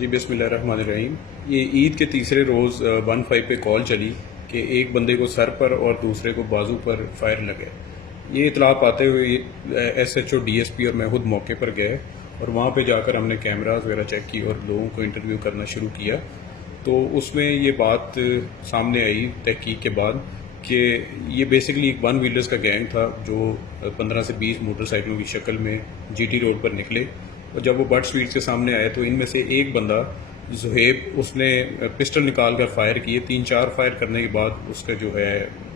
جی बिस्मिल्लाहिर्रहमानिर्रहीम। ये ईद के तीसरे रोज़ 1-5 पे कॉल चली कि एक बंदे को सर पर और दूसरे को बाजू पर फायर लगे। ये इतला पाते हुए SHO DSP और मैं खुद मौके पर गए और वहाँ पे जाकर हमने कैमरास वगैरह चेक की और लोगों को इंटरव्यू करना शुरू किया। तो उसमें ये बात सामने आई तहकीक के बाद कि ये बेसिकली एक वन व्हीलर्स का गैंग था जो 15 से 20 मोटरसाइकिलों की शक्ल में GT रोड पर निकले और जब वो बट स्ट्रीट के सामने आए तो इनमें से एक बंदा जुहेब उसने पिस्टल निकाल कर फायर किए। 3-4 फायर करने के बाद उसका जो है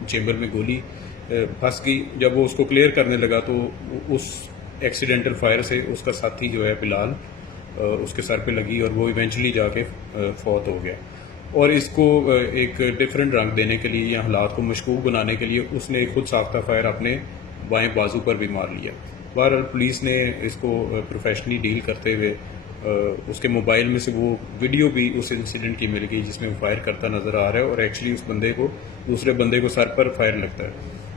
चेम्बर में गोली फंस गई। जब वो उसको क्लियर करने लगा तो उस एक्सीडेंटल फायर से उसका साथी जो है बिलाल उसके सर पे लगी और वो इवेंचुअली जाके फौत हो गया। और इसको एक डिफरेंट रंग देने के लिए या हालात को मशकूक बनाने के लिए उसने एक खुद साख्ता फायर अपने बाएं बाजू पर भी मार लिया। बहरहाल पुलिस ने इसको प्रोफेशनली डील करते हुए उसके मोबाइल में से वो वीडियो भी उस इंसिडेंट की मिल गई जिसमें वो फायर करता नज़र आ रहा है और एक्चुअली उस बंदे को दूसरे बंदे को सर पर फायर लगता है।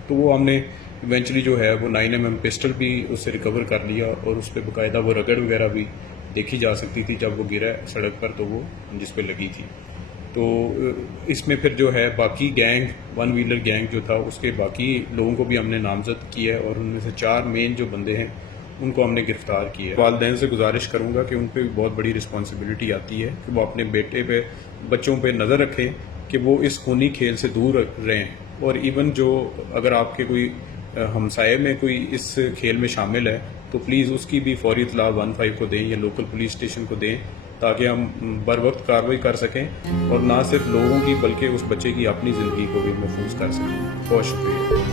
तो वो हमने इवेंचुअली जो है वो 9mm पिस्टल भी उससे रिकवर कर लिया और उस पर बाकायदा वो रगड़ वगैरह भी देखी जा सकती थी जब वो गिरा सड़क पर, तो वो जिस पे लगी थी। तो इसमें फिर जो है बाकी गैंग वन व्हीलर गैंग जो था उसके बाकी लोगों को भी हमने नामजद किया है और उनमें से 4 मेन जो बंदे हैं उनको हमने गिरफ्तार किया है। वालिदैन से गुजारिश करूंगा कि उन पर भी बहुत बड़ी रिस्पॉन्सिबिलिटी आती है कि वो अपने बेटे पे बच्चों पे नज़र रखें कि वो इस खूनी खेल से दूर रहें। और इवन जो अगर आपके कोई हमसाये में कोई इस खेल में शामिल है तो प्लीज़ उसकी भी फौरी इत्तला 15 को दें या लोकल पुलिस स्टेशन को दें ताकि हम बर वक्त कार्रवाई कर सकें और ना सिर्फ लोगों की बल्कि उस बच्चे की अपनी ज़िंदगी को भी महफूज कर सकें। बहुत शुक्रिया।